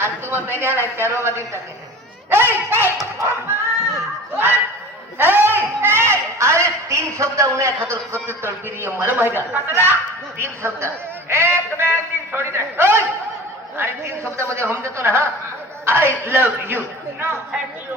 आणि तू मग पहिले आलाय त्या रोगात टाकले अरे 3 शब्द उन्या खातर कत तळपिरी मला माहिती आहे 3 शब्द एक दोन तीन सोडी दे अरे 3 शब्दामध्ये हम देतो ना हा I love you know thank you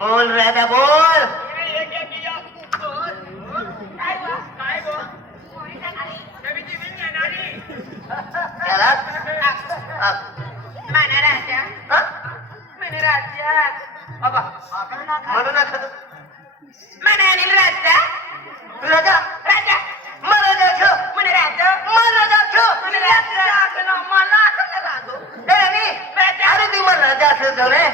बोल राजा बोल त्याला म्हणा राजा बाबा म्हणू नका म्हणाली राजा राजा राजा मला द्यायचं म्हणे राजा मला द्यायचं म्हणे राजा मला अरे ती मला राजा असं जाऊ रे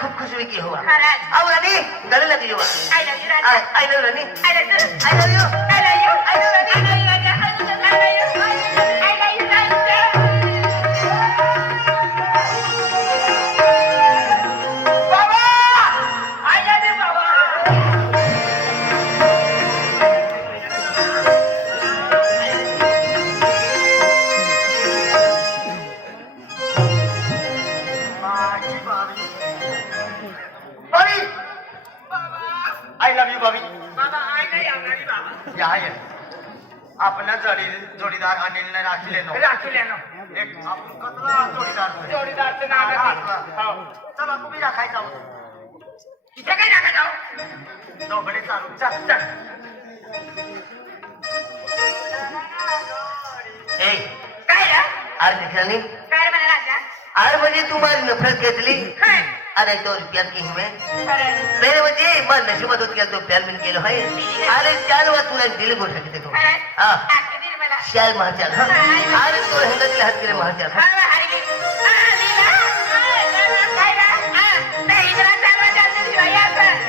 खूप खुश की हुआ अब रानी गले लगी हुआ I love you Raja I love Rani I love you I love you I love you I love you I love you Raja I love you I love you राजा बाबा I love you बाबा I love you बाबी बाबा I नाही आवडली बाबा या आहे आपला जोडीदार अनिल ने राखले नो एक आपण कतला जोडीदारचं नाव हो चला तुम्ही जा खायचा इथे काय नका जाऊ दोघडे चालू चल चल ए काय रे अरे निखरानी काय म्हणे राजा अरे म्हणजे तुम्हारी नफरत घेतली काय अरे तो प्यार की हमें खरं मेरे म्हणजे मन नशिबात होत तो प्यार मिल गेलो है अरे चाल वा तुला दिल गोष्ट किती तो हां आखरी मला शाल महाचाल हां अरे तो हिंदीतले हात केले महाचाल हा हरी लीला काय रे ते इकडे चालवा चालते दिवाळी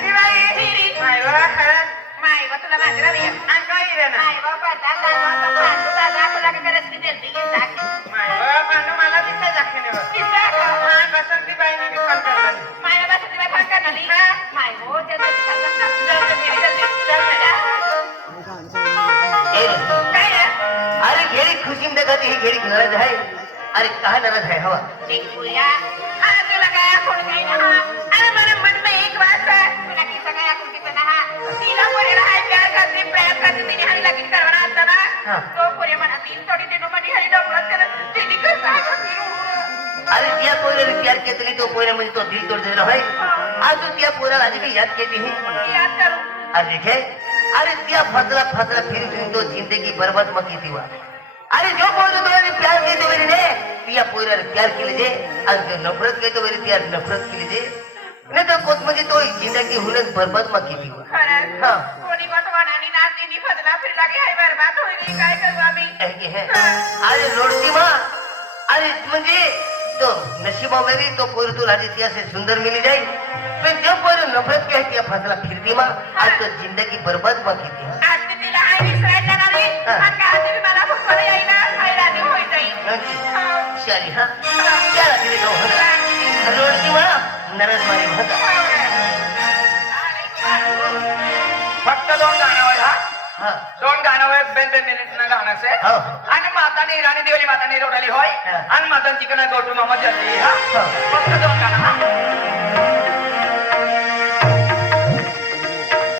दिवाळी हिरी माय वा खरं माय वा तुला मागरा बिया आणि काय रे ना माय वा पाटा दादा दादा तुला काय करत नाही देते की टाक माय वा पण मला दिसत दाखवणे वा दिसत हा बसंती बाईने फोन केला माय वा बसंती बाई फोन करणारी माय हो ते अरे घेरी खुशी में देखा ही घेरी नाराज है अरे कहा नाराज है हवा देख बुया अरे तुला काय कोण काय ना अरे मेरे मन में एक बात है तुला की सगळ्या कुठे पण हा तिला पोरीला हाय प्यार करते तिने हाय लगीन करवणार आता ना तो पोरी म्हणा तीन थोडी ते मध्ये हाय डबलत करत तिने कसं अरे त्या पोरीला प्यार केतली तो पोरी म्हणजे तो दिल तोड देला है आज तू त्या पोराला आधी भी याद केती है याद करू अरे देखे अरे त्या फसला फिर तो जिंदगी बर्बाद मत की हुआ अरे जो बोल तो प्यार के तो मेरे ने पिया पूरा प्यार के लिए और जो नफरत के तो मेरे प्यार नफरत के लिए नहीं तो कुछ मुझे तो जिंदगी हुनर बर्बाद मत की हुआ खरं हां कोणी मतवानानी नातीनी फसला फिर लागे हाय बर्बाद होईली काय करू आम्ही ऐके है अरे लोड़ती मां अरे म्हणजे तो नसीबा में भी तो पूरी तो राजतिया से सुंदर मिली जाए फिर जब पूरी नफरत के है फसला फिरती मां आज तो जिंदगी बर्बाद मत की थी आज तिला आई विसरायला लागली आणि का आधी मला फक्त यायला खायला दे होई जाई शाली हां क्या रात्री को हो लोड़ती मां नरस मारी होता फक्त दोन गाणं हा हां दोन गाणं बेन मिनिटनं गाणं से हो आणि मातानी राणी देवली मातानी रोडली होय आणि मातांची कडे गोटू मामा जल्दी हा फक्त दोन गाणं